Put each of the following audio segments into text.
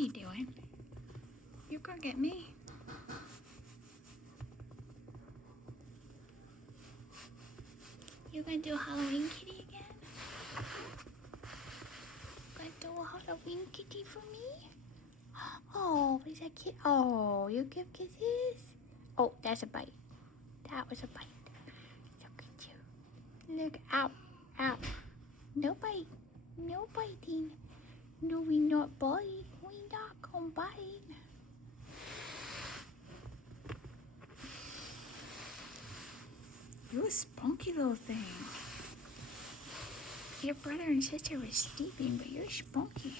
are you doing? You gonna get me? You gonna do a Halloween kitty again? Gonna do a Halloween kitty for me? Oh, is that kid? Oh, you give kisses? Oh, that's a bite. That was a bite. Look at you. Look out, out. No bite. No biting. No, we not bite. We not gonna bite. You're a spunky little thing. Your brother and sister were sleeping, but you're spunky.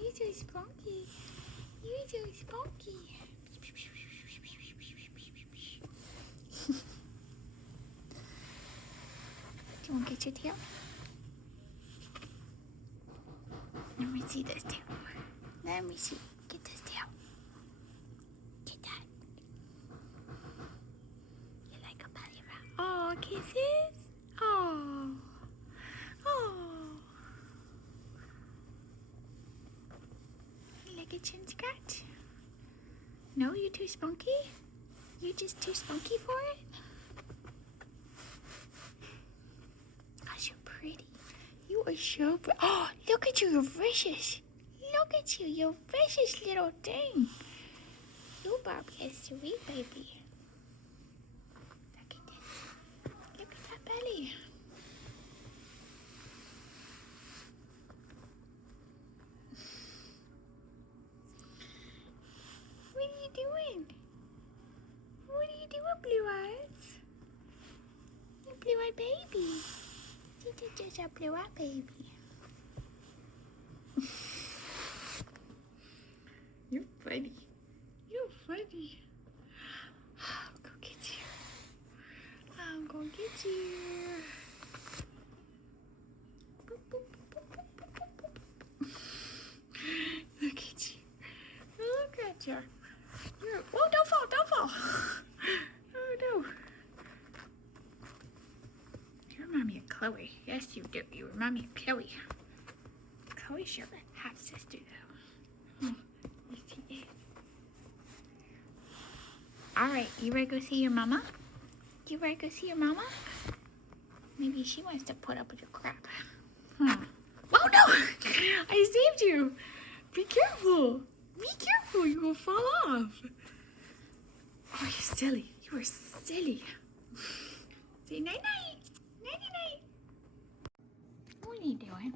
You're so spunky. You're so spunky. Do you want to get your tail? Let me see this tail. Let me see. Get this tail. Get that. You like a belly rub? Oh, kisses? Oh. Oh. You like a chin scratch? No, you're too spunky? You're just too spunky for it? Gosh, you're pretty. You are so pretty. Oh, look at you, you're vicious. Look at you, you're vicious little thing. You, Barbie, is sweet, baby. Look at this. Look at that belly. What are you doing? What are you doing, Blue Eyes? Blue-eyed baby. This is just a blue-eyed baby. You're funny. You're funny. I'll go get you. I'm gonna get you. Boop, boop, boop, boop, boop, boop, boop. Look at you. Look at you. You're, oh, don't fall, don't fall. Oh, no. You remind me of Chloe. Yes, you do. You remind me of Chloe. Chloe's your half-sister, though. Oh, yes, she is. All right, you ready to go see your mama? You ready to go see your mama? Maybe she wants to put up with your crap. Huh. Oh, no! I saved you. Be careful. Be careful. You're going to fall off. Oh, you're silly. You are silly. Say night-night. Night-night. What are you doing?